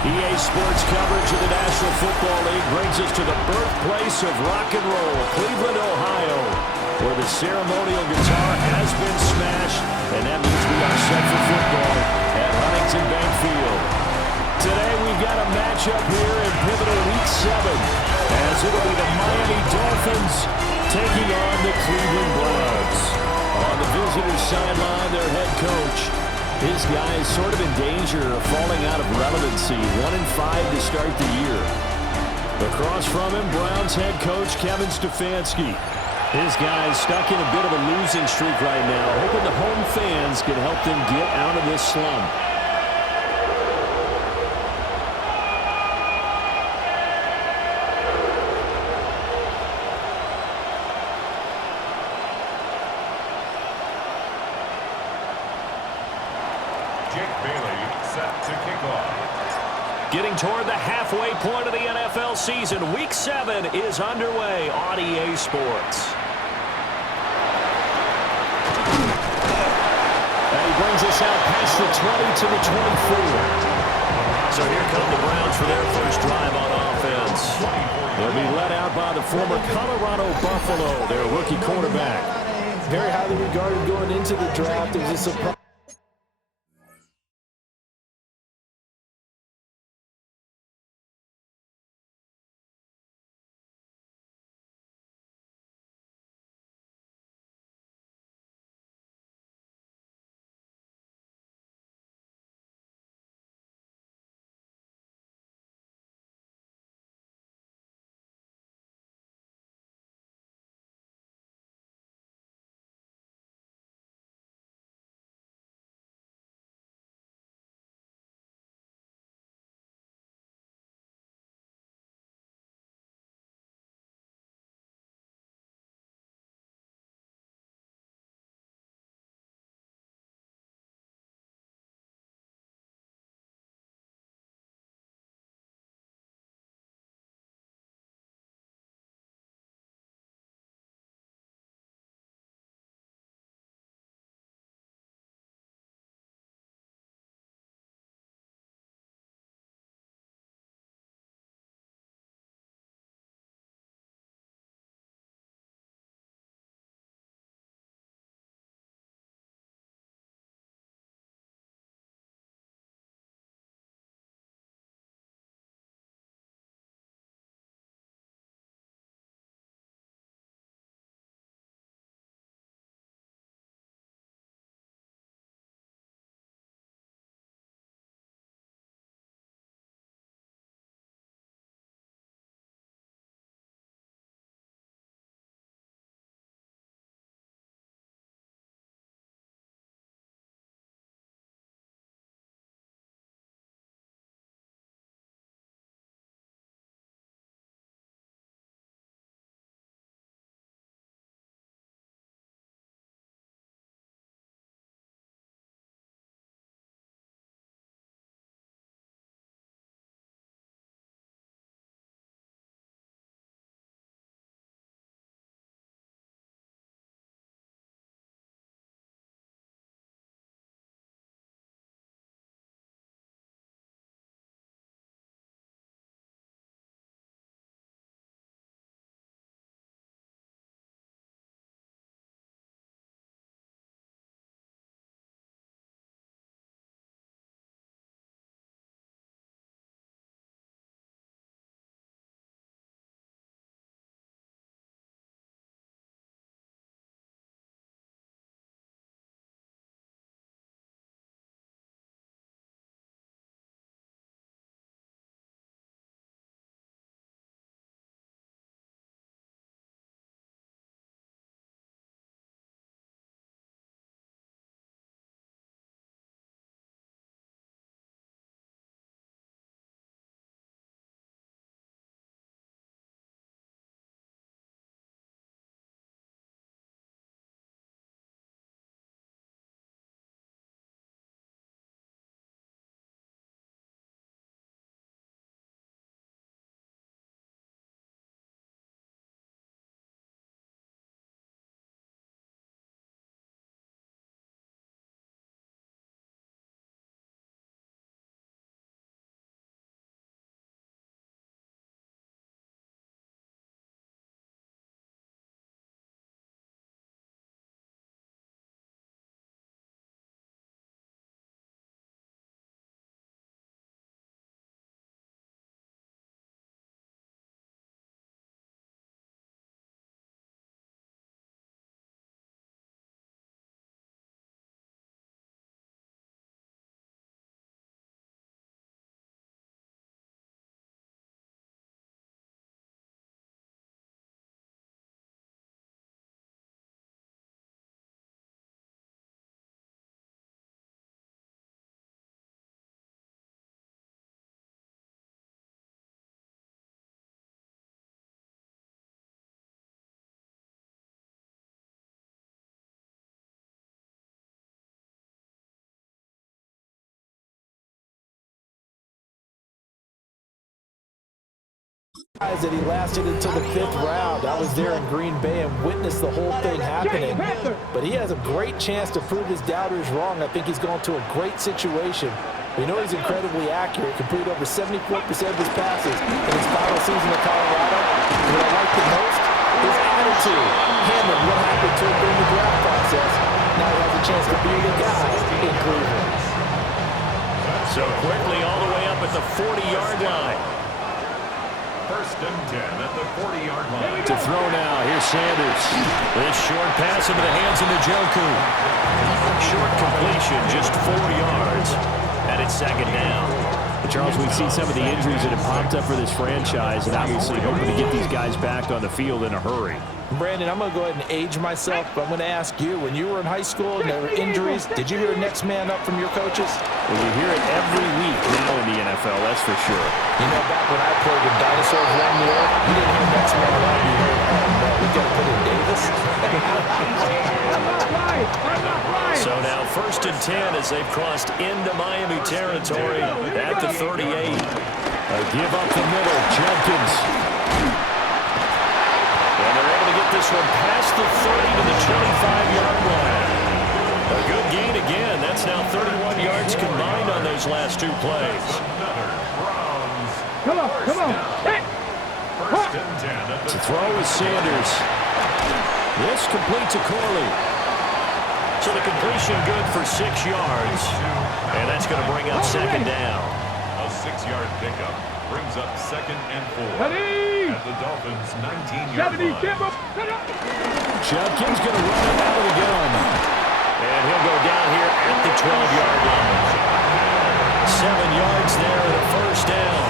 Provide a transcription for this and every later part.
EA Sports coverage of the National Football League brings us to the birthplace of rock and roll, Cleveland, Ohio, where the ceremonial guitar has been smashed, and that means we are set for football at Huntington Bank Field. Today we've got a matchup here in pivotal Week 7, as it'll be the Miami Dolphins taking on the Cleveland Browns. On the visitors' sideline, their head coach. His guys sort of in danger of falling out of relevancy, 1-5 to start the year. Across from him, Browns head coach Kevin Stefanski. His guys stuck in a bit of a losing streak right now, hoping the home fans can help them get out of this slump. Getting toward the halfway point of the NFL season, Week 7 is underway on EA Sports. And he brings us out past the 20 to the 24. So here come the Browns for their first drive on offense. They'll be led out by the former Colorado Buffalo, their rookie quarterback. Very highly regarded going into the draft. It was a surprise. That he lasted until the 5th round. I was there in Green Bay and witnessed the whole thing happening. But he has a great chance to prove his doubters wrong. I think he's going to a great situation. We know he's incredibly accurate, completed over 74% of his passes in his final season in Colorado. And what I like the most, his attitude, handling what happened to him during the draft process. Now he has a chance to be the guy in Cleveland. So quickly all the way up at the 40-yard line. First and 10 at the 40-yard line. To throw now, here's Sanders. This short pass into the hands of Njoku. Short completion, just 4 yards. And it's second down. But Charles, we see some of the injuries that have popped up for this franchise, and obviously hoping to get these guys back on the field in a hurry. Brandon, I'm going to go ahead and age myself, but I'm going to ask you, when you were in high school and there were injuries, did you hear next man up from your coaches? Well, you hear it every week now in the NFL, that's for sure. You know, back when I played with dinosaurs around the earth, you didn't hear next man up. You heard, oh, no, we got to put in Davis. So now first and 10 as they've crossed into Miami territory at the 38. A give up the middle, Jenkins. And they're able to get this one past the 30 to the 25-yard line. A good gain again. That's now 31 yards combined on those last 2 plays. Come on. Hey. First and 10 To throw is Sanders. This complete to Corley. So the completion good for 6 yards. And that's going to bring up second down. A 6-yard pickup brings up second and 4 at the Dolphins' 19-yard line. Judkins going to run it out of the gun. And he'll go down here at the 12-yard line. 7 yards there and a first down.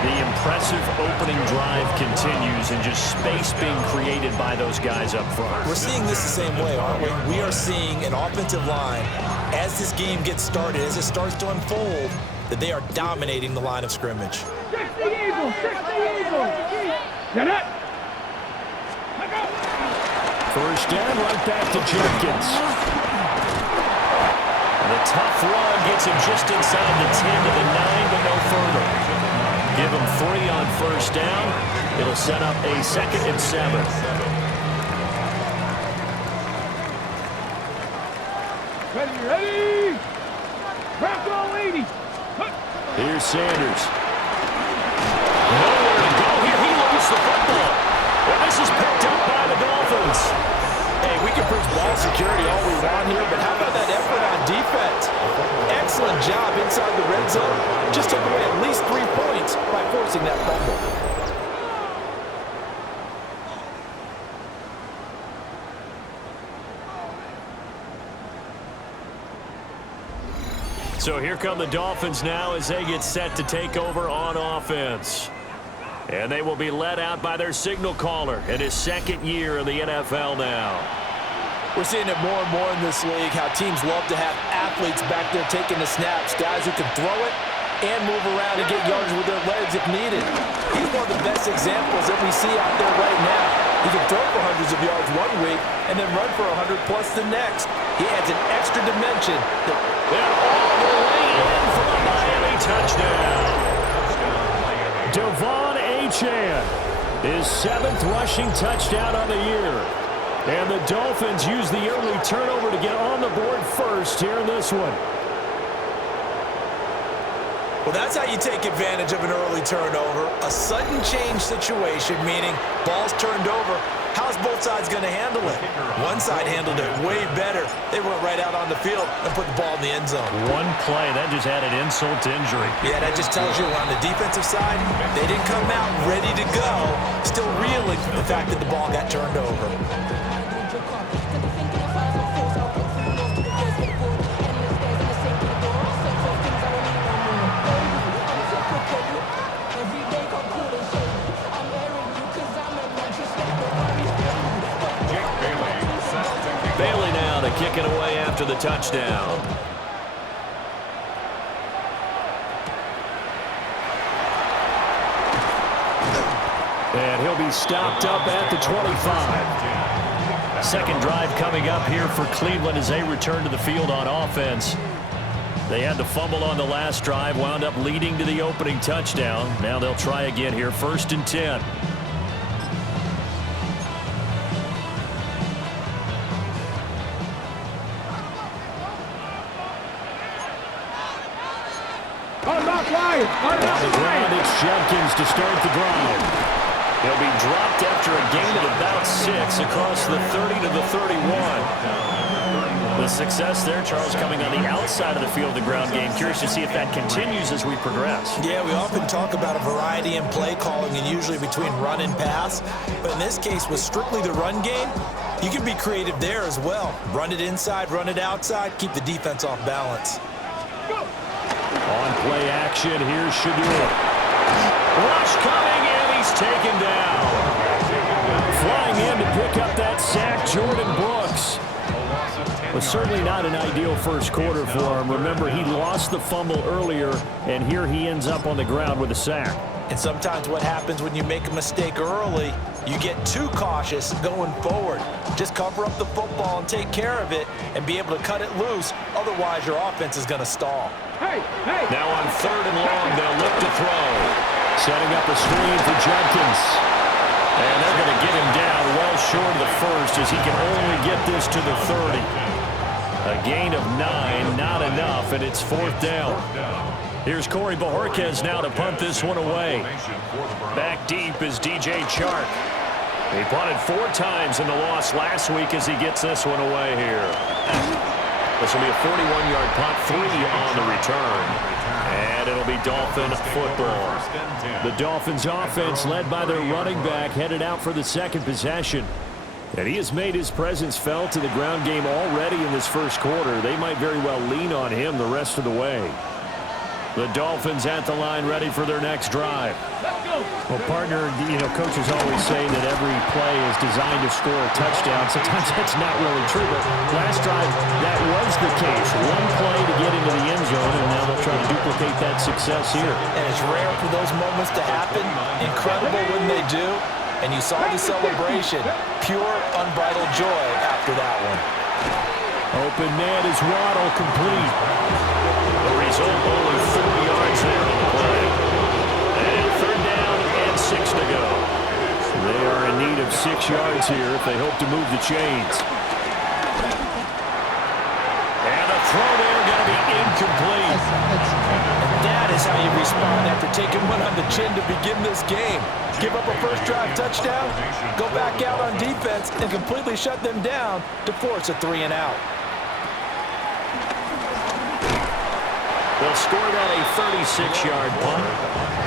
The impressive opening drive continues and just space being created by those guys up front. We're seeing this the same way, aren't we? We are seeing an offensive line, as this game gets started, as it starts to unfold, that they are dominating the line of scrimmage. Check the eagle! Get it! First down, right back to Jenkins. The tough run gets him just inside the 10 to the 9, but no further. Give him 3 on first down. It'll set up a 2nd and 7. Ready? Crack all 80. Here's Sanders. Nowhere to go here. He lost the football. Well, this is picked up by the Dolphins. Hey, we can preach ball security all we want here, but how about that effort on defense? Excellent job inside the red zone. Just took away at least 3 points by forcing that fumble. So here come the Dolphins now as they get set to take over on offense. And they will be led out by their signal caller in his 2nd year in the NFL now. We're seeing it more and more in this league, how teams love to have athletes back there taking the snaps, guys who can throw it and move around and get yards with their legs if needed. He's one of the best examples that we see out there right now. He can throw for hundreds of yards one week and then run for 100+ the next. He adds an extra dimension. They're all the way in for a Miami touchdown. Devon Achane, his 7th rushing touchdown on the year. And the Dolphins use the early turnover to get on the board first here in this one. Well, that's how you take advantage of an early turnover. A sudden change situation, meaning ball's turned over. How's both sides going to handle it? One side handled it way better. They went right out on the field and put the ball in the end zone. One play, that just added insult to injury. Yeah, that just tells you on the defensive side, they didn't come out ready to go, still reeling from the fact that the ball got turned over. Bailey now to kick it away after the touchdown. And he'll be stopped up at the 25. Second drive coming up here for Cleveland as they return to the field on offense. They had the fumble on the last drive, wound up leading to the opening touchdown. Now they'll try again here, 1st and 10. On the ground, it's Jenkins to start the drive. He'll be dropped after a gain of about 6 across the 30 to the 31. The success there, Charles, coming on the outside of the field, the ground game. Curious to see if that continues as we progress. Yeah, we often talk about a variety in play calling and usually between run and pass. But in this case, with strictly the run game, you can be creative there as well. Run it inside, run it outside, keep the defense off balance. On play action, here's Shadur. Rush coming, and he's taken down. Flying in to pick up that sack, Jordan Brooks. Was certainly not an ideal first quarter for him. Remember, he lost the fumble earlier, and here he ends up on the ground with a sack. And sometimes what happens when you make a mistake early, you get too cautious going forward. Just cover up the football and take care of it and be able to cut it loose. Otherwise, your offense is going to stall. Now on 3rd and long, they'll look to throw. Setting up a screen for Jenkins. And they're going to get him down well short of the first as he can only get this to the 30. A gain of 9, not enough, and it's 4th down. Here's Corey Bojorquez now to punt this one away. Back deep is DJ Chark. He punted 4 times in the loss last week as he gets this one away here. This will be a 41-yard punt, 3 on the return. And it'll be Dolphin football. The Dolphins offense, led by their running back, headed out for the second possession. And he has made his presence felt in the ground game already in this first quarter. They might very well lean on him the rest of the way. The Dolphins at the line, ready for their next drive. Well, partner, coaches always say that every play is designed to score a touchdown. Sometimes that's not really true, but last drive, that was the case. One play to get into the end zone, and now they'll try to duplicate that success here. And it's rare for those moments to happen. Incredible when they do. And you saw the celebration. Pure, unbridled joy after that one. Open man is Waddle, complete. The result, only 4 yards there on the play. And 3rd down and 6 to go. They are in need of 6 yards here if they hope to move the chains. And the throw there going to be incomplete. And that is how you respond after taking one on the chin to begin this game. Give up a first drive touchdown, go back out on defense, and completely shut them down to force a 3 and out. They'll score that a 36-yard punt,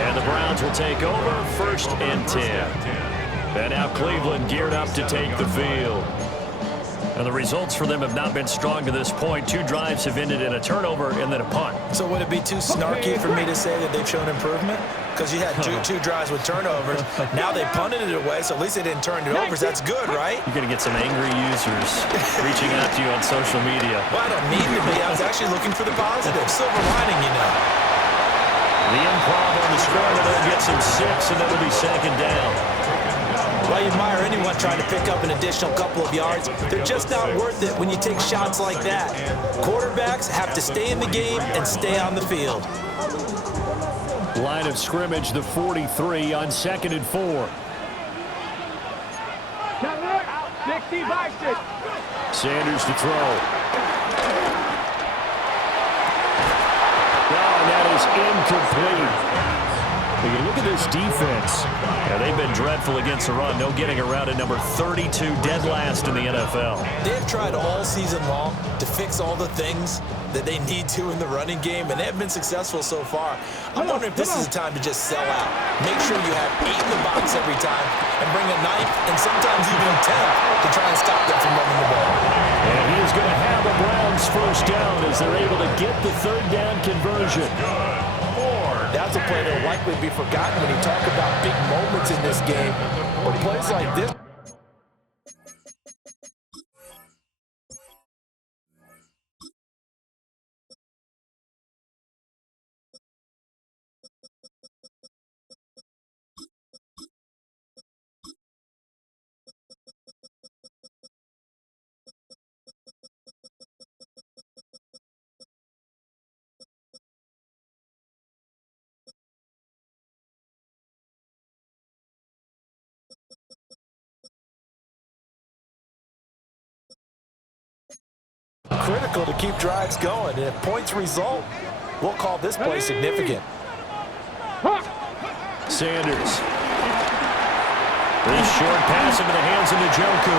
and the Browns will take over 1st and 10. And now Cleveland geared up to take the field. And the results for them have not been strong to this point. 2 drives have ended in a turnover and then a punt. So would it be too snarky for me to say that they've shown improvement? Because you had two drives with turnovers. Now they punted it away, so at least they didn't turn it over. So that's good, right? You're going to get some angry users reaching out to you on social media. Well, I don't mean to be. I was actually looking for the positive. Silver lining, The improv on the scramble there gets him 6, and that'll be 2nd down. Well, you admire anyone trying to pick up an additional couple of yards. They're just not worth it when you take shots like that. Quarterbacks have to stay in the game and stay on the field. Line of scrimmage, the 43 on 2nd and 4. Sanders to throw. And that is incomplete. When you look at this defense, they've been dreadful against the run. No getting around at number 32, dead last in the NFL. They've tried all season long to fix all the things that they need to in the running game, and they have been successful so far. I'm wondering if this is a time to just sell out. Make sure you have 8 in the box every time and bring a 9th and sometimes even a 10th to try and stop them from running the ball. And he is going to have a Browns first down as they're able to get the 3rd down conversion. That's a play that will likely be forgotten when you talk about big moments in this game. But plays like this critical to keep drives going. And if points result, we'll call this play significant. Sanders. This short pass into the hands of Njoku.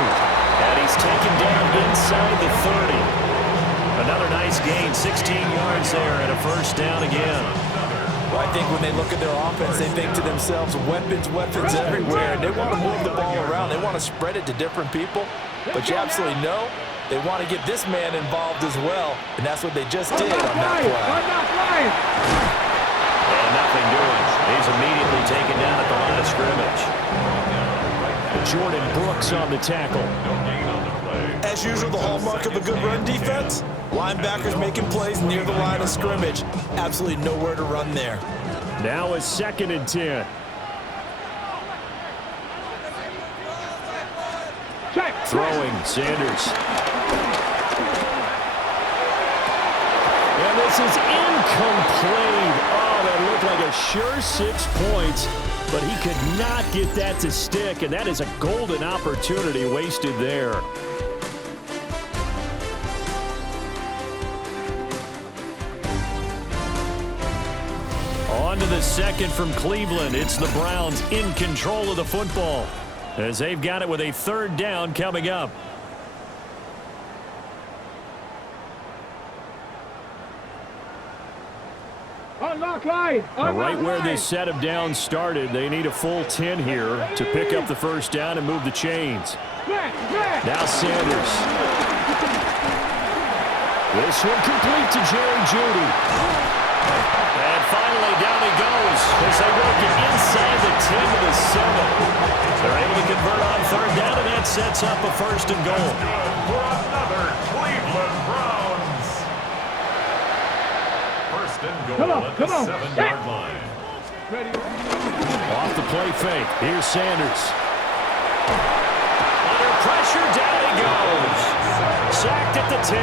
And he's taken down inside the 30. Another nice gain, 16 yards there, and a first down again. Well, I think when they look at their offense, they think to themselves, weapons, weapons everywhere. And they want to move the ball around. They want to spread it to different people. But you absolutely know they want to get this man involved as well. And that's what they just did on that play. And nothing doing. He's immediately taken down at the line of scrimmage. Jordan Brooks on the tackle. As usual, the hallmark of a good run defense, linebackers making plays near the line of scrimmage. Absolutely nowhere to run there. Now a 2nd and 10. Throwing, Sanders. And this is incomplete. Oh, that looked like a sure 6 points, but he could not get that to stick, and that is a golden opportunity wasted there. On to the 2nd from Cleveland. It's the Browns in control of the football as they've got it with a 3rd down coming up. Right where this set of downs started, they need a full 10 here to pick up the 1st down and move the chains. Now Sanders. This one complete to Jerry Jeudy. And finally down he goes as they work it inside the 10 to the 7. They're able to convert on 3rd down, and that sets up a 1st and goal. For another Cleveland Browns. 1st and goal at the 7-yard line. Off the play fake. Here's Sanders. Under pressure, down he goes. Sacked at the 10.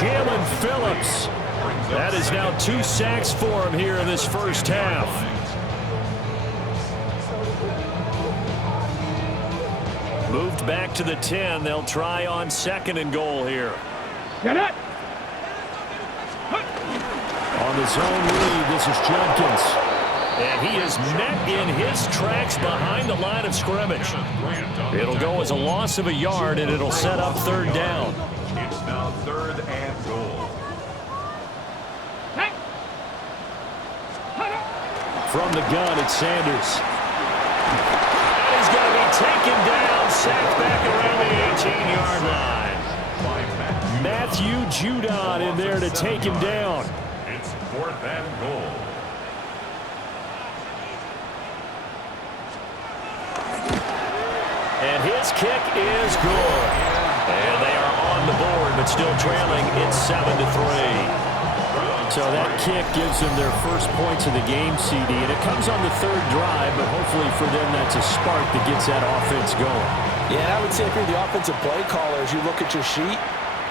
Jalen Phillips. That is now 2 sacks for him here in this 1st half. Moved back to the 10. They'll try on 2nd and goal here. Get it. On the zone read, this is Jenkins. And he is met in his tracks behind the line of scrimmage. It'll go as a loss of a yard, and it'll set up 3rd down. It's now 3rd and goal. From the gun, it's Sanders. And he's going to be taken down, sacked back around the 18-yard line. Matthew Judon in there to take him down. It's 4th and goal. And his kick is good. And they are on the board, but still trailing. It's 7-3. So that kick gives them their 1st points of the game, CD, and it comes on the 3rd drive, but hopefully for them that's a spark that gets that offense going. Yeah, and I would say if you're the offensive play caller, as you look at your sheet,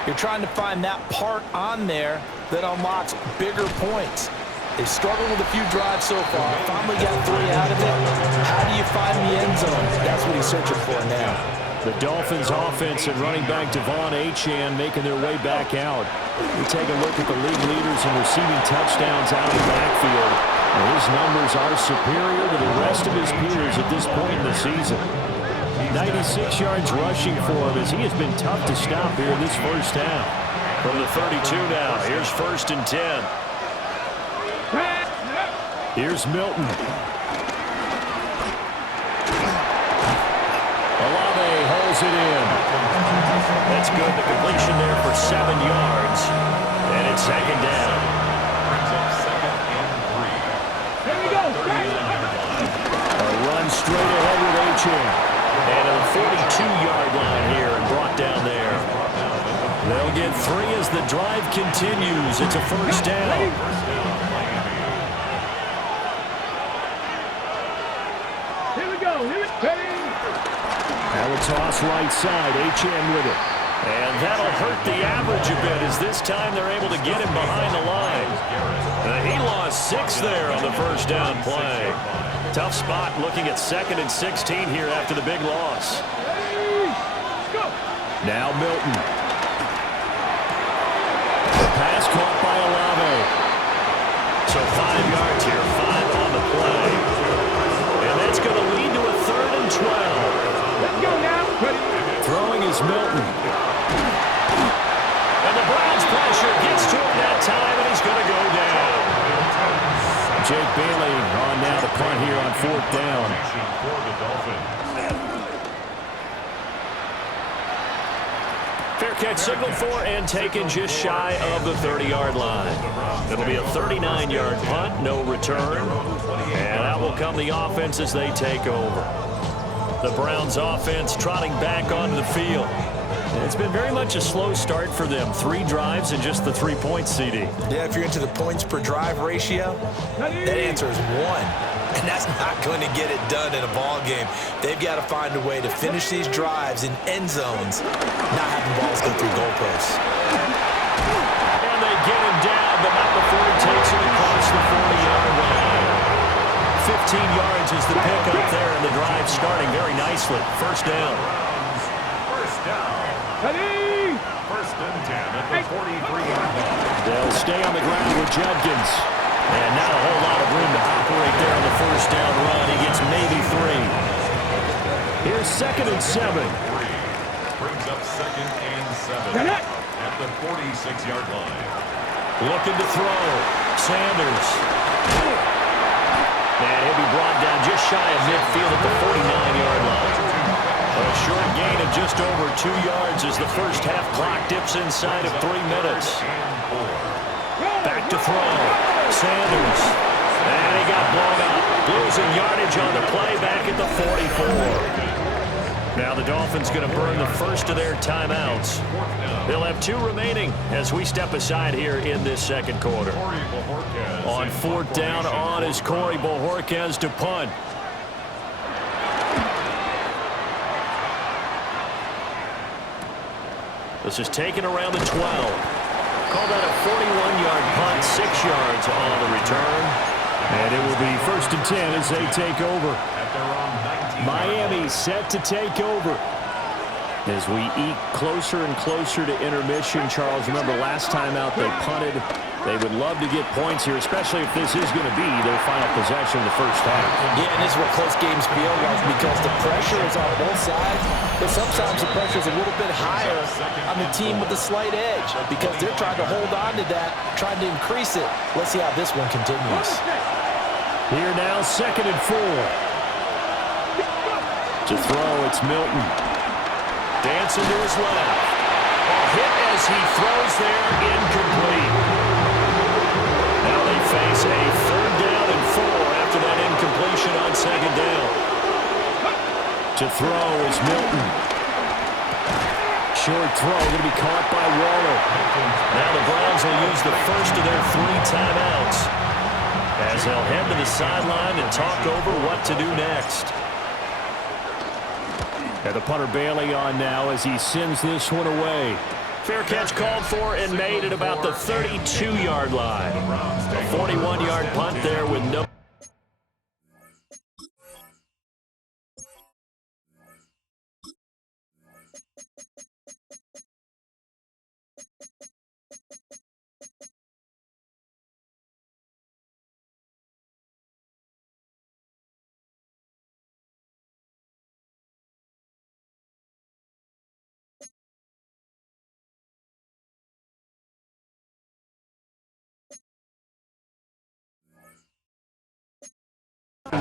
you're trying to find that part on there that unlocks bigger points. They've struggled with a few drives so far. Finally got 3 out of it. How do you find the end zone? That's what he's searching for now. The Dolphins offense and running back Devon Achane making their way back out. We take a look at the league leaders in receiving touchdowns out of the backfield. And his numbers are superior to the rest of his peers at this point in the season. 96 yards rushing for him as he has been tough to stop here in this 1st half. From the 32 now, here's 1st and 10. Here's Milton. Olave holds it in. That's good. The completion there for 7 yards. And it's 2nd down. Brings up 2nd and 3. Here we go. A run straight ahead with Achane. And a 42-yard line here and brought down there. They'll get 3 as the drive continues. It's a 1st down. Here we go. Now a toss right side. Achane with it. And that'll hurt the average a bit as this time they're able to get him behind the line. He lost 6 there on the 1st down play. Tough spot looking at 2nd and 16 here after the big loss. Now Milton. pass caught by Olave. So 5 yards here, 5 on the play. And that's going to lead to a 3rd and 12. Let's go now. Throwing is Milton. And the Browns pressure gets to him that time, and he's going to go down. Jake Bailey on now to punt here on 4th down. For the Dolphins. Fair catch signaled for and taken just shy of the 30-yard line. It'll be a 39-yard punt, no return. And out will come the offense as they take over. The Browns offense trotting back onto the field. It's been very much a slow start for them. 3 drives and just the 3 points, CD. Yeah, if you're into the points per drive ratio, that answer is 1. And that's not going to get it done in a ball game. They've got to find a way to finish these drives in end zones, not having balls go through goalposts. And they get him down, but not before he takes it across the 40-yard line. 15 yards is the pickup there, and the drive starting very nicely. First down. First down. First and 10 at the 43-yard line. They'll stay on the ground with Judkins. And not a whole lot of room to operate there on the first down run. He gets maybe 3. Here's 2nd and 7. Brings up 2nd and 7 at the 46-yard line. Looking to throw. Sanders. And he'll be brought down just shy of midfield at the 49-yard line. A short gain of just over 2 yards as the first half clock dips inside of 3 minutes. Back to throw. Sanders. And he got blown up. Losing yardage on the play back at the 44. Now the Dolphins going to burn the first of their timeouts. They'll have 2 remaining as we step aside here in this second quarter. On 4th down on is Corey Bojorquez to punt. This is taken around the 12. Call that a 41-yard punt, 6 yards on the return. And it will be 1st and 10 as they take over. Miami set to take over. As we eke closer and closer to intermission, Charles, remember last time out they punted. They would love to get points here, especially if this is going to be their final possession of the first half. Yeah, and this is what close games feel like because the pressure is on both sides, but sometimes the pressure is a little bit higher on the team with the slight edge because they're trying to hold on to that, trying to increase it. Let's see how this one continues. Here now, 2nd and 4. To throw, it's Milton. Dancing to his left. A hit as he throws there, incomplete. Now they face a 3rd down and 4 after that incompletion on 2nd down. To throw is Milton. Short throw going to be caught by Waller. Now the Browns will use the first of their 3 timeouts as they'll head to the sideline and talk over what to do next. And the punter Bailey on now as he sends this one away. Fair catch called for and made at about the 32-yard line. A 41-yard punt there with no...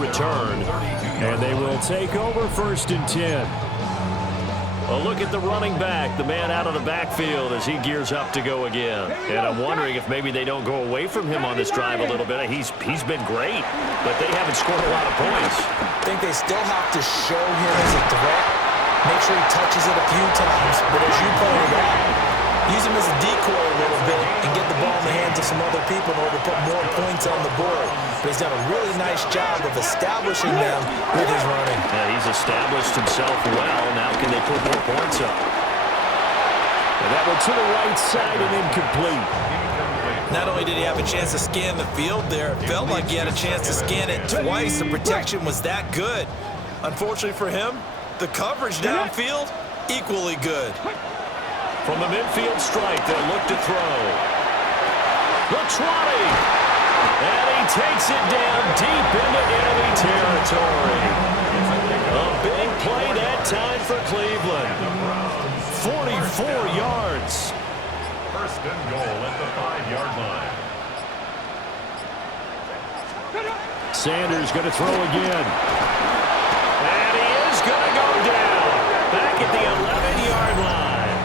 return, and they will take over 1st and 10. A look at the running back, the man out of the backfield as he gears up to go again. And I'm wondering if maybe they don't go away from him on this drive a little bit. He's been great, but they haven't scored a lot of points. I think they still have to show him as a threat. Make sure he touches it a few times, but as you pointed out, use him as a decoy a little bit and get the ball in the hands of some other people in order to put more points on the board. But he's done a really nice job of establishing them with his running. Yeah, he's established himself well. Now can they put more points up? And that one to the right side and incomplete. Not only did he have a chance to scan the field there, it felt like he had a chance to scan it twice. The protection was that good. Unfortunately for him, the coverage downfield, equally good. From the midfield strike, they'll look to throw. The 20. And he takes it down deep into enemy territory. A big play that time for Cleveland. 44 yards. First and goal at the 5-yard line. Sanders going to throw again. And he is going to go down. Back at the 11-yard line.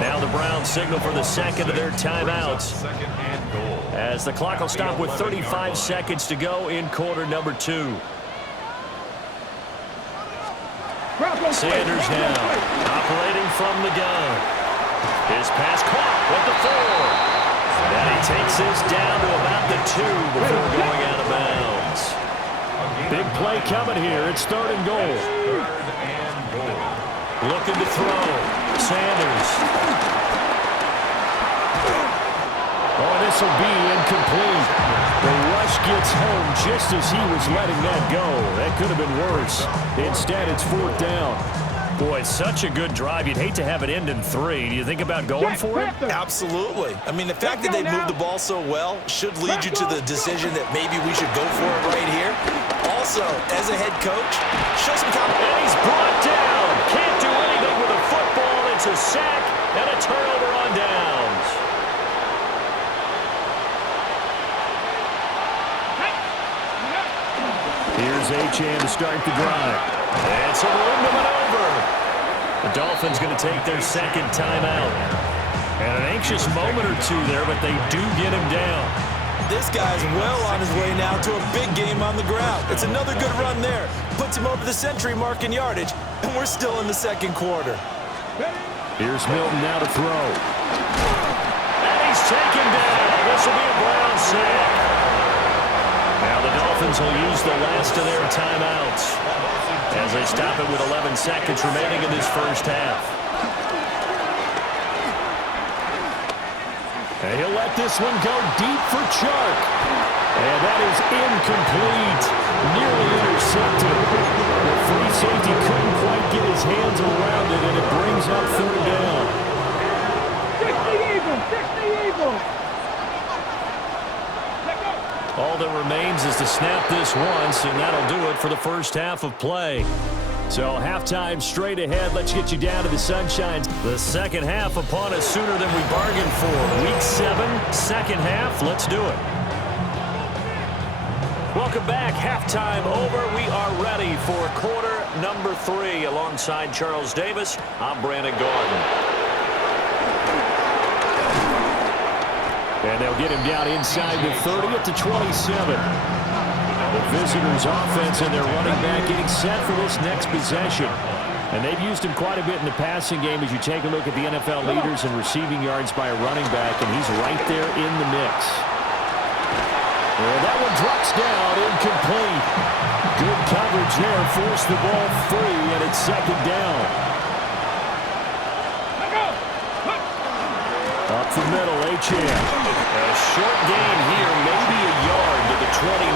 Now the Browns signal for the second of their timeouts. Second and goal. As the clock will stop with 35 seconds to go in quarter number 2. Sanders now operating from the gun. His pass caught with the 4. And he takes this down to about the 2 before going out of bounds. Big play coming here. It's third and goal. Third and goal. Looking to throw. Sanders. Oh, this will be incomplete. The rush gets home just as he was letting that go. That could have been worse. Instead, it's fourth down. Boy, it's such a good drive. You'd hate to have it end in 3. Do you think about going for it? Absolutely. I mean, the fact that they moved the ball so well should lead you to the decision that maybe we should go for it right here. Also, as a head coach, show some confidence. And he's brought down. Can't do anything with a football. It's a sack and a turnover on downs. Here's Achane to start the drive. And some room to maneuver. The Dolphins going to take their second timeout. And an anxious moment or two there, but they do get him down. This guy's well on his way now to a big game on the ground. It's another good run there. Puts him over the century mark in yardage, and we're still in the second quarter. Here's Milton now to throw. And he's taken down. This will be a Brown sack. Now the Dolphins will use the last of their timeouts as they stop it with 11 seconds remaining in this first half. And he'll let this one go deep for Chark. And that is incomplete. Nearly intercepted. The free safety couldn't quite get his hands around it, and it brings up third down. 60 Eagles! All that remains is to snap this once, and that'll do it for the first half of play. So halftime straight ahead. Let's get you down to the sunshine. The second half upon us sooner than we bargained for. Week 7, second half. Let's do it. Welcome back. Halftime over. We are ready for quarter number 3. Alongside Charles Davis, I'm Brandon Gordon. And they'll get him down inside the 30 at the 27. The visitors' offense and their running back getting set for this next possession. And they've used him quite a bit in the passing game as you take a look at the NFL leaders in receiving yards by a running back, and he's right there in the mix. And that one drops down, incomplete. Good coverage there, forced the ball free, and it's second down. Up the middle, Achane. A short gain here, maybe a yard to the 29.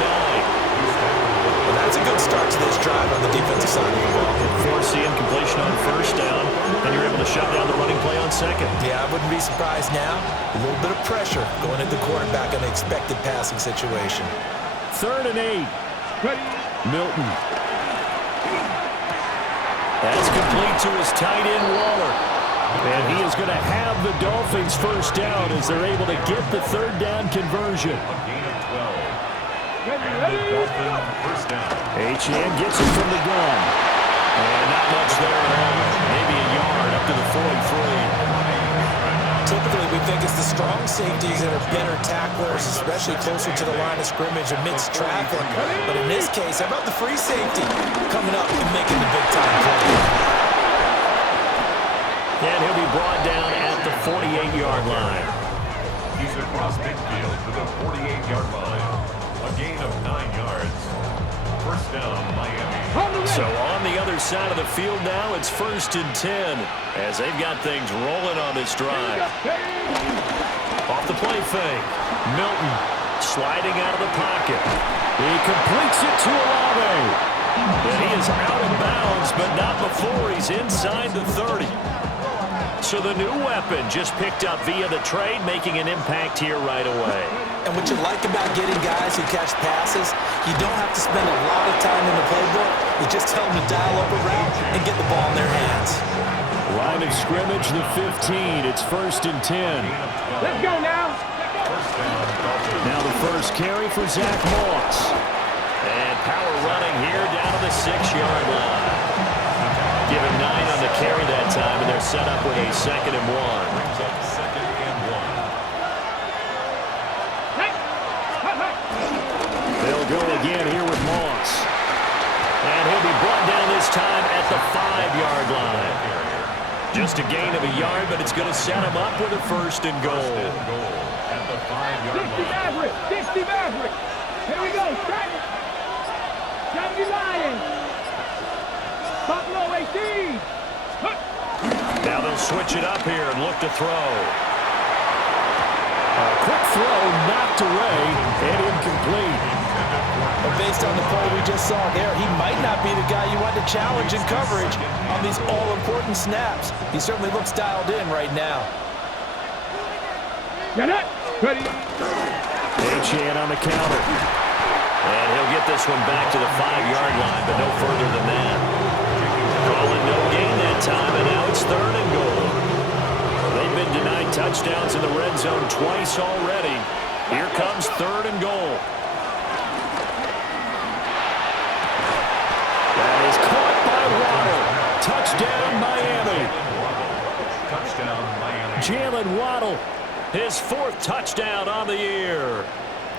Well, that's a good start to this drive on the defensive side of the ball. Force the incompletion on first down, and you're able to shut down the running play on second. Yeah, I wouldn't be surprised now. A little bit of pressure going at the quarterback in an expected passing situation. Third and 8. Milton. That's complete to his tight end, Waller. And he is going to have the Dolphins first down as they're able to get the third down conversion. A gain of 12. And the Dolphin first down. Achane gets it from the gun. And not much there at all. Maybe a yard up to the 43. Typically, we think it's the strong safeties that are better tacklers, especially closer to the line of scrimmage amidst traffic. But in this case, how about the free safety coming up and making the big-time play? And he'll be brought down at the 48-yard line. He's across midfield to the 48-yard line. A gain of 9 yards. First down, Miami. So on the other side of the field now, it's first and 10 as they've got things rolling on this drive. Off the play fake. Milton sliding out of the pocket. He completes it to Olave. And he is out of bounds, but not before he's inside the 30. So the new weapon just picked up via the trade, making an impact here right away. And what you like about getting guys who catch passes, you don't have to spend a lot of time in the playbook. You just tell them to dial up a route and get the ball in their hands. Line of scrimmage, the 15. It's 1st and 10. Let's go now. Now the first carry for Zach Moss. And power running here down to the 6-yard line. Give him 9 on the carry that time, and they're set up with a 2nd and 1. Brings up 2nd and 1. They'll go again here with Moss. And he'll be brought down this time at the 5-yard line. Just a gain of a yard, but it's going to set him up with a 1st and goal. At the 5-yard 60 line. Maverick. 60 Maverick. Here we go. Strike it. 70 Lions. Buffalo 18. Now they'll switch it up here and look to throw. A quick throw knocked away and incomplete. But based on the play we just saw there, he might not be the guy you want to challenge in coverage on these all-important snaps. He certainly looks dialed in right now. Get it. Ready. Achane on the counter. And he'll get this one back to the 5-yard line, but no further than that. Calling no gain that time, and now it's 3rd and goal. They've been denied touchdowns in the red zone twice already. Here comes 3rd and goal. That is caught by Waddle. Touchdown, Miami. Touchdown, Miami. Jalen Waddle, his 4th touchdown on the year.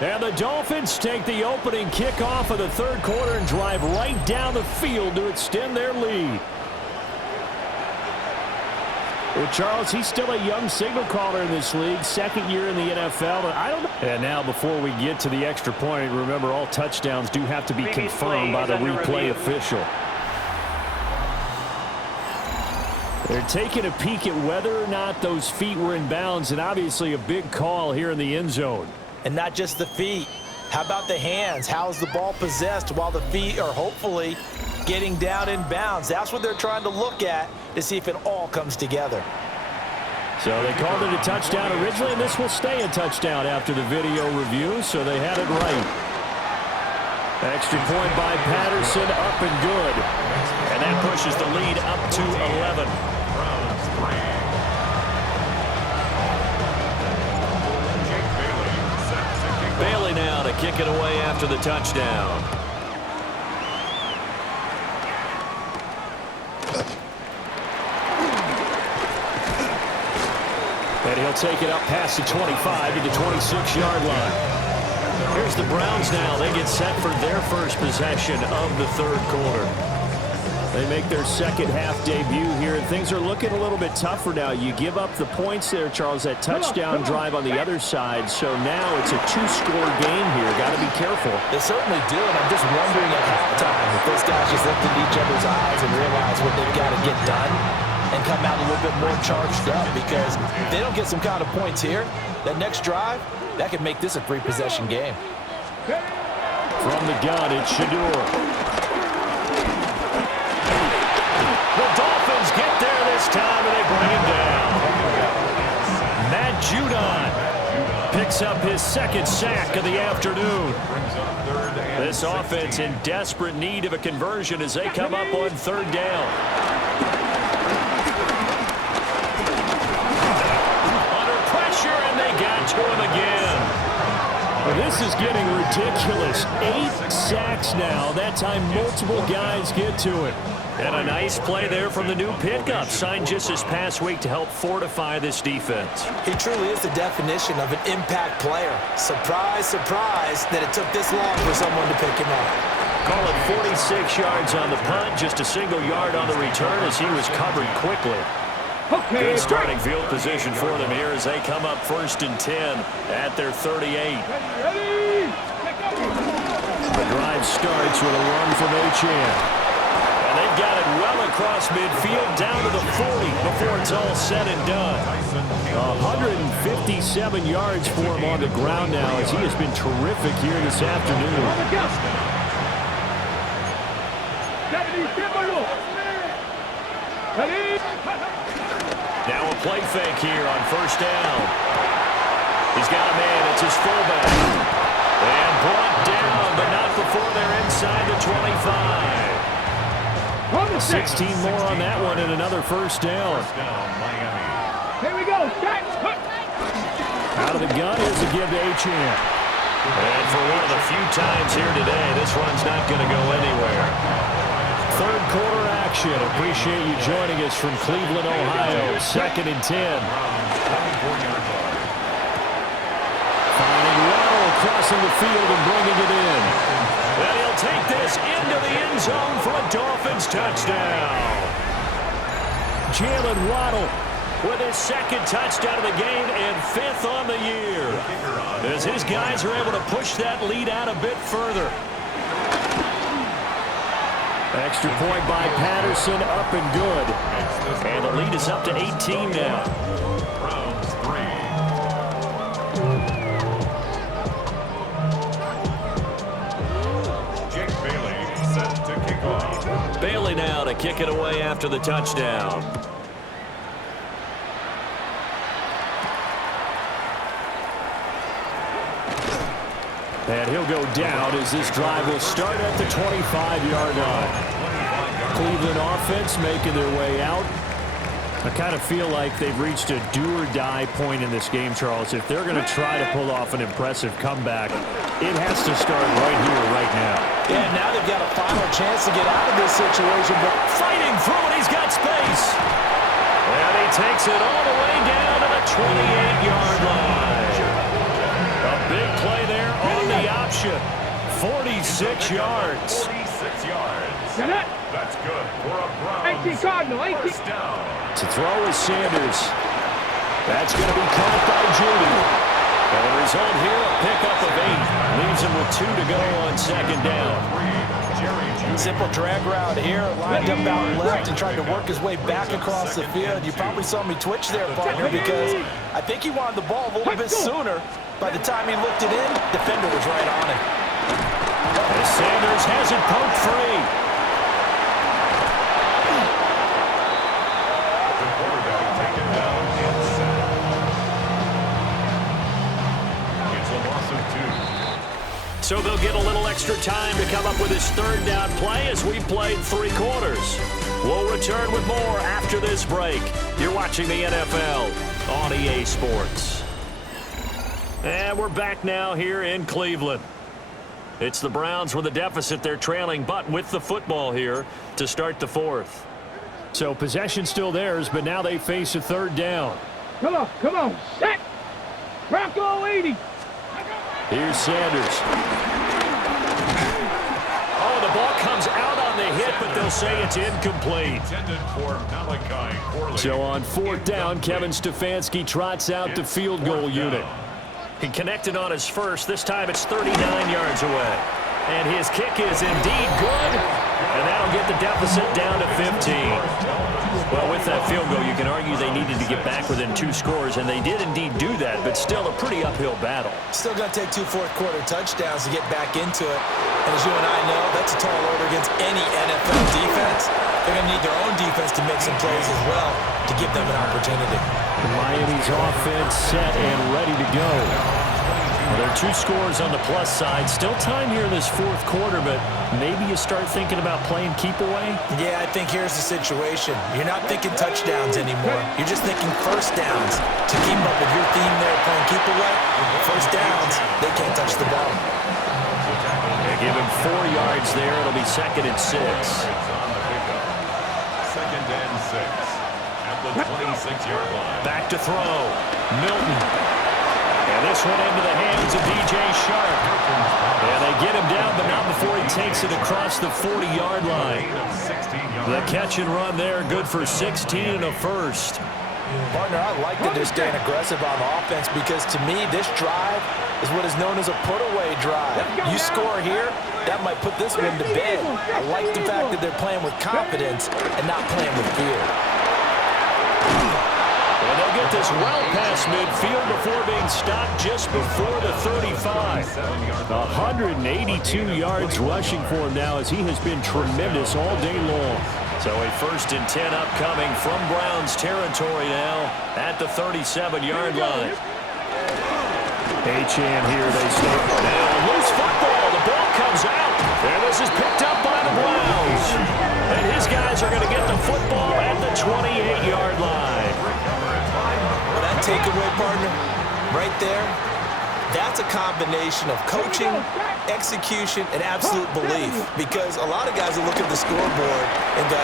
And the Dolphins take the opening kickoff of the 3rd quarter and drive right down the field to extend their lead. Well, Charles, he's still a young signal caller in this league, 2nd year in the NFL. I don't know. And now before we get to the extra point, remember all touchdowns do have to be confirmed by the replay official. They're taking a peek at whether or not those feet were in bounds, and obviously a big call here in the end zone. And not just the feet. How about the hands? How's the ball possessed while the feet are hopefully getting down in bounds? That's what they're trying to look at to see if it all comes together. So they called it a touchdown originally, and this will stay a touchdown after the video review, so they had it right. Extra point by Patterson, up and good. And that pushes the lead up to 11. Browns 3. Jake Bailey set to kick off. Bailey now to kick it away after the touchdown. And he'll take it up past the 25 to the 26-yard line. Here's the Browns now. They get set for their first possession of the 3rd quarter. They make their 2nd half debut here, and things are looking a little bit tougher now. You give up the points there, Charles, that touchdown drive on the other side. So now it's a 2-score game here. Got to be careful. They certainly do, and I'm just wondering at halftime if those guys just looked into each other's eyes and realize what they've got to get done and come out a little bit more charged up, because if they don't get some kind of points here, that next drive, that could make this a 3-possession game. From the gun, it's Shador. The Dolphins get there this time, and they bring him down. Matt Judon picks up his 2nd sack of the afternoon. This offense in desperate need of a conversion as they come up on 3rd down. Under pressure, and they got to him again. Well, this is getting ridiculous. 8 sacks now. That time multiple guys get to it. And a nice play there from the new pickup, signed just this past week to help fortify this defense. He truly is the definition of an impact player. Surprise, surprise that it took this long for someone to pick him up. Call it 46 yards on the punt, just a single yard on the return as he was covered quickly. Okay. Good starting field position for them here as they come up 1st and 10 at their 38. Ready. The drive starts with a run from Achane. And they've got it well across midfield down to the 40 before it's all said and done. 157 yards for him on the ground now as he has been terrific here this afternoon. Now a play fake here on first down. He's got a man. It's his fullback. And brought down, but not before they're inside the 25. 16 more on that one and another first down. Miami. Here we go. Start. Out of the gun, here's a give to Achane. And for one of the few times here today, this run's not going to go anywhere. Third quarter action. Appreciate you joining us from Cleveland, Ohio. 2nd and 10. Finding Waddle crossing the field and bringing it in. And he'll take this into the end zone for a Dolphins touchdown. Jalen Waddle with his 2nd touchdown of the game and 5th on the year. As his guys are able to push that lead out a bit further. Extra point by Patterson, up and good. And the lead is up to 18 now. Browns 3. Jake Bailey set to kick off. Bailey now to kick it away after the touchdown. And he'll go down as this drive will start at the 25-yard line. Cleveland offense making their way out. I kind of feel like they've reached a do-or-die point in this game, Charles. If they're going to try to pull off an impressive comeback, it has to start right here, right now. Yeah, now they've got a final chance to get out of this situation. But fighting through it, he's got space. And he takes it all the way down to the 28-yard line. A big play there on the option. 46 yards. 46 yards. Get it. That's good for a Browns 18 Cardinal. 18. first down. To throw is Sanders. That's going to be caught by Judy. And the result here, a pickup of 8. Leaves him with 2 to go on 2nd down. simple drag route here, lined up out left and tried to work his way back across the field. You probably saw me twitch there, partner, because I think he wanted the ball a little bit sooner. By the time he looked it in, defender was right on it. As Sanders has it poked free. The quarterback taken down and sacked. It's a loss of 2. So they'll get a little extra time to come up with his third down play as we played 3 quarters. We'll return with more after this break. You're watching the NFL on EA Sports. And we're back now here in Cleveland. It's the Browns with a deficit. They're trailing, but with the football here to start the 4th. So possession still theirs, but now they face a third down. Come on, set. Bronco 80. Here's Sanders. Oh, the ball comes out on the hit, but they'll say it's incomplete. Intended for Malachi Corley. So on 4th down, Kevin Stefanski trots out the field goal unit. He connected on his first. This time it's 39 yards away. And his kick is indeed good. And that'll get the deficit down to 15. Well, with that field goal, you can argue they needed to get back within 2 scores, and they did indeed do that, but still a pretty uphill battle. Still going to take 2 fourth-quarter touchdowns to get back into it. And as you and I know, that's a tall order against any NFL defense. They're going to need their own defense to make some plays as well to give them an opportunity. Miami's offense set and ready to go. Well, there are 2 scores on the plus side. Still time here in this 4th quarter, but maybe you start thinking about playing keep away? Yeah, I think here's the situation. You're not thinking touchdowns anymore. You're just thinking first downs. To keep up with your theme there playing keep away, first downs, they can't touch the ball. They give him 4 yards there. It'll be 2nd and 6. It's on the pickup. 2nd and 6. At the 26-yard line. Back to throw. Milton. And this one into the hands of DJ Sharp. And they get him down, but not before he takes it across the 40-yard line. The catch and run there, good for 16 and a first. Partner, I like that they're staying aggressive on offense because, to me, this drive is what is known as a put-away drive. You score here, that might put this one to bed. I like the fact that they're playing with confidence and not playing with fear. And they'll get this well past midfield before being stopped just before the 35. 182 yards rushing for him now as he has been tremendous all day long. So a 1st and 10 upcoming from Browns territory now at the 37-yard line. Achane here, they stay. Now a loose football. The ball comes out. And this is picked up by the Browns. And his guys are going to get the football at the 28-yard line. Well, that takeaway, partner, right there, that's a combination of coaching, execution, and absolute belief. Because a lot of guys will look at the scoreboard and go,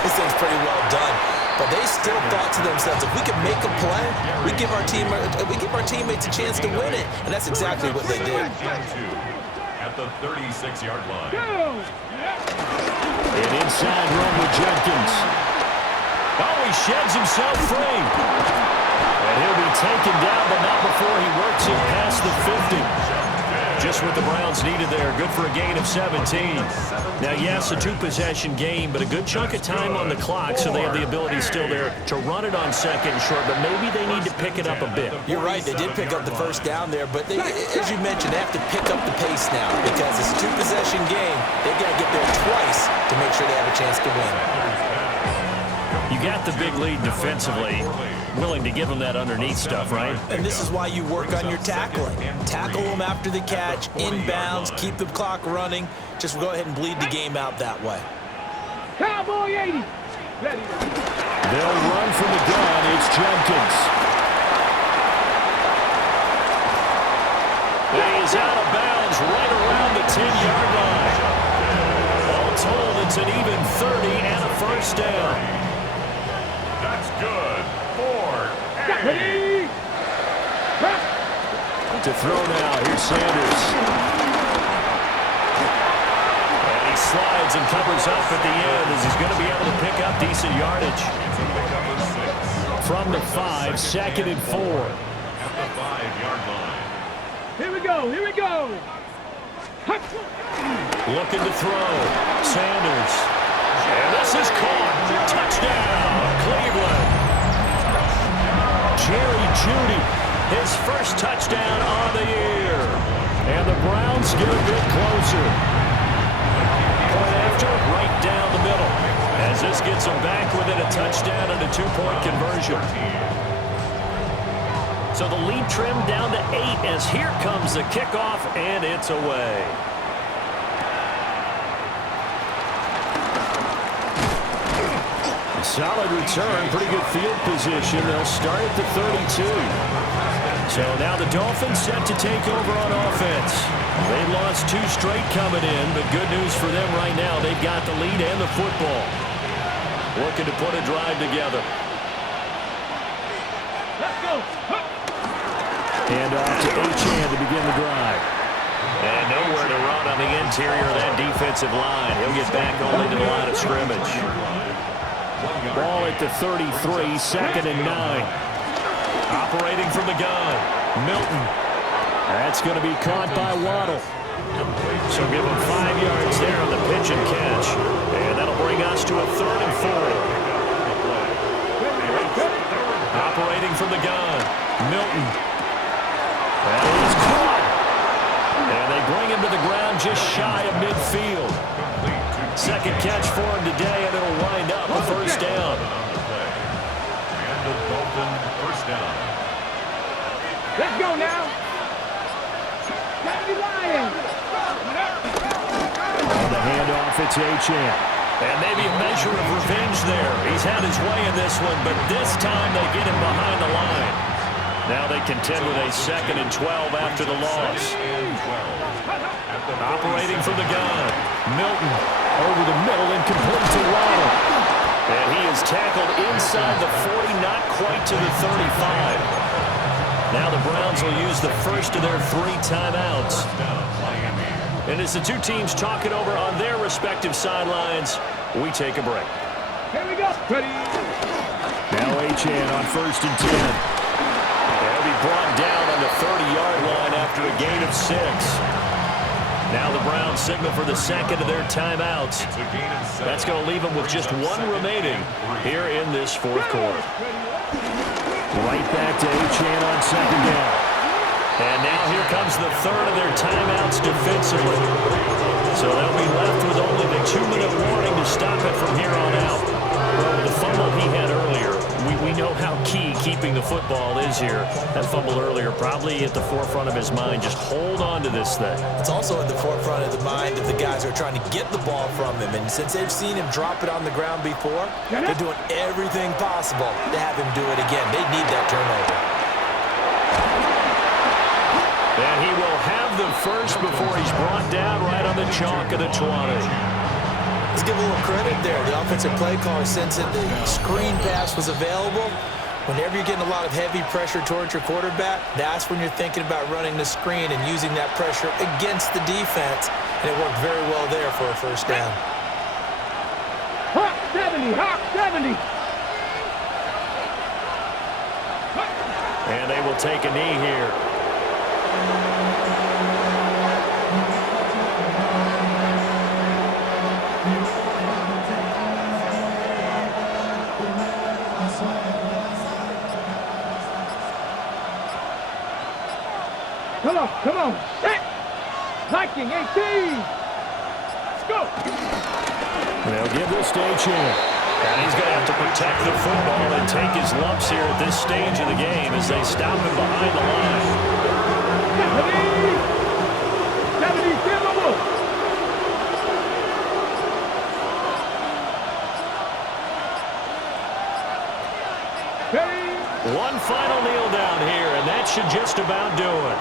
this thing's pretty well done. But they still thought to themselves, if we can make a play, we give our teammates a chance to win it. And that's exactly what they did. At the 36-yard line. An inside run with Jenkins. Oh, he sheds himself free. And he'll be taken down, but not before he works it past the 50. Just what the Browns needed there. Good for a gain of 17. Now, yes, a 2-possession game, but a good chunk of time on the clock, so they have the ability still there to run it on 2nd and short, but maybe they need to pick it up a bit. You're right. They did pick up the 1st down there, but they, as you mentioned, they have to pick up the pace now because it's a 2-possession game. They've got to get there twice to make sure they have a chance to win. You got the big lead defensively. Willing to give them that underneath stuff, right? And this is why you work on your tackling. Tackle them after the catch, inbounds, keep the clock running. Just go ahead and bleed the game out that way. Cowboy 80. They'll run from the gun. It's Jenkins. And he's out of bounds right around the 10-yard line. All told, it's an even 30 and a 1st down. That's good. To throw now, here's Sanders. And he slides and covers up at the end as he's going to be able to pick up decent yardage. From the 5, 2nd and 4. At the 5-yard line. Here we go, here we go. Looking to throw. Sanders. And this is caught. Touchdown, Cleveland. Jerry Jeudy, his 1st touchdown on the year. And the Browns get a bit closer. Point after, right down the middle. As this gets them back within a touchdown and a 2-point conversion. So the lead trimmed down to 8 as here comes the kickoff, and it's away. Solid return, pretty good field position. They'll start at the 32. So now the Dolphins set to take over on offense. They lost 2 straight coming in, but good news for them right now. They've got the lead and the football. Looking to put a drive together. Let's go. And off to Achane to begin the drive. And nowhere to run on the interior of that defensive line. He'll get back only to the line of scrimmage. Ball at the 33, 2nd and 9. Operating from the gun, Milton. That's going to be caught by Waddle. So give him 5 yards there on the pitch and catch. And that'll bring us to a 3rd and 4. Operating from the gun, Milton. That is caught. And they bring him to the ground just shy of midfield. 2nd catch for him today, and it'll wind up a 1st down. And the Dolphins 1st down. Let's go now. On the handoff, it's Achane. And maybe a measure of revenge there. He's had his way in this one, but this time they get him behind the line. Now they contend with a 2nd and 12 after the loss. Operating from the gun, Milton over the middle and complete to Waddle. And he is tackled inside the 40, not quite to the 35. Now the Browns will use the 1st of their 3 timeouts. And as the 2 teams talk it over on their respective sidelines, we take a break. Here we go. Ready. Now Achane on 1st and 10. They'll be brought down on the 30-yard line after a gain of 6. Now the Browns signal for the 2nd of their timeouts. That's going to leave them with just 1 remaining here in this 4th quarter. Right back to Achane on 2nd down. And now here comes the third of their timeouts defensively. So they'll be left with only the 2-minute warning to stop it from here on out. Well, with the fumble he had earlier, we know how key keeping the football is here. That fumble earlier probably at the forefront of his mind. Just hold on to this thing. It's also at the forefront of the mind of the guys who are trying to get the ball from him. And since they've seen him drop it on the ground before, they're doing everything possible to have him do it again. They need that turnover. And he will have the first before he's brought down right on the chalk of the 20. Let's give a little credit there. The offensive play caller, since the screen pass was available, whenever you're getting a lot of heavy pressure towards your quarterback, that's when you're thinking about running the screen and using that pressure against the defense. And it worked very well there for a first down. Hawk 70, Hawk 70. And they will take a knee here. Come on, set! Viking 18! Let's go! They'll give this to a chance. And he's going to have to protect the football and take his lumps here at this stage of the game as they stop him behind the line. 70, Timberwolves! One final kneel down here, and that should just about do it.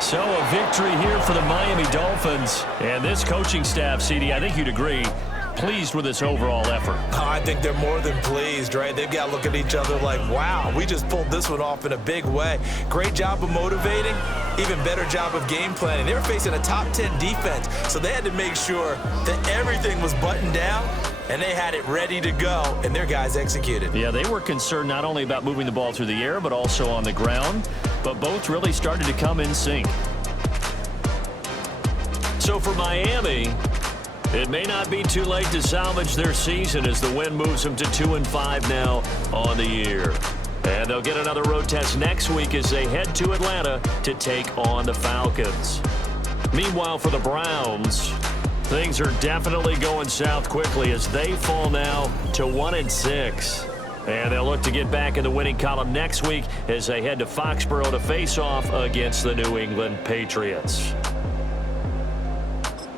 So a victory here for the Miami Dolphins. And this coaching staff, CD, I think you'd agree, pleased with this overall effort. Oh, I think they're more than pleased, right? They've got to look at each other like, wow, we just pulled this one off in a big way. Great job of motivating, even better job of game planning. They were facing a top 10 defense, so they had to make sure that everything was buttoned down, and they had it ready to go, and their guys executed. Yeah, they were concerned not only about moving the ball through the air, but also on the ground. But both really started to come in sync. So for Miami, it may not be too late to salvage their season as the win moves them to 2-5 now on the year. And they'll get another road test next week as they head to Atlanta to take on the Falcons. Meanwhile, for the Browns, things are definitely going south quickly as they fall now to 1-6. And they'll look to get back in the winning column next week as they head to Foxborough to face off against the New England Patriots.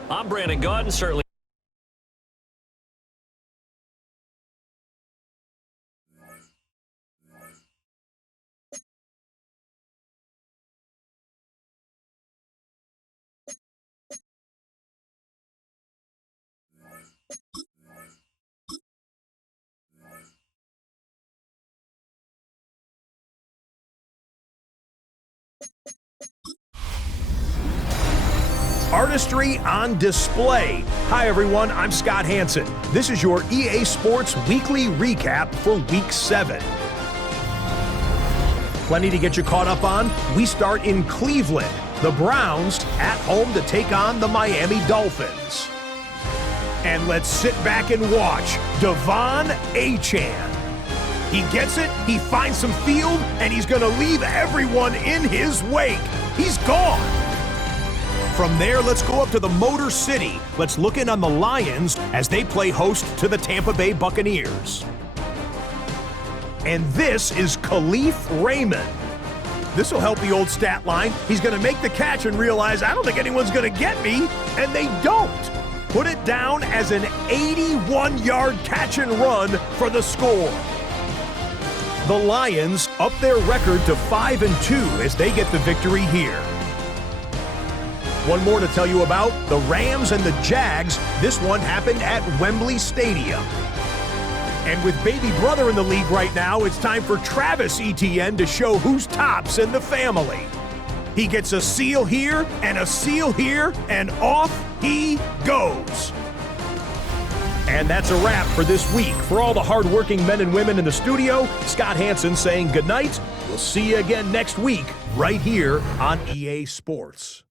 I'm Brandon Gaudin, certainly. Artistry on display. Hi everyone, I'm Scott Hansen. This is your EA Sports Weekly Recap for Week 7. Plenty to get you caught up on. We start in Cleveland. The Browns at home to take on the Miami Dolphins. And let's sit back and watch Devon Achane. He gets it, he finds some field, and he's going to leave everyone in his wake. He's gone. From there, let's go up to the Motor City. Let's look in on the Lions as they play host to the Tampa Bay Buccaneers. And this is Khalif Raymond. This will help the old stat line. He's going to make the catch and realize, I don't think anyone's going to get me, and they don't. Put it down as an 81-yard catch and run for the score. The Lions up their record to 5-2 as they get the victory here. One more to tell you about, the Rams and the Jags. This one happened at Wembley Stadium. And with baby brother in the league right now, it's time for Travis Etienne to show who's tops in the family. He gets a seal here, and off he goes. And that's a wrap for this week. For all the hardworking men and women in the studio, Scott Hansen saying goodnight. We'll see you again next week right here on EA Sports.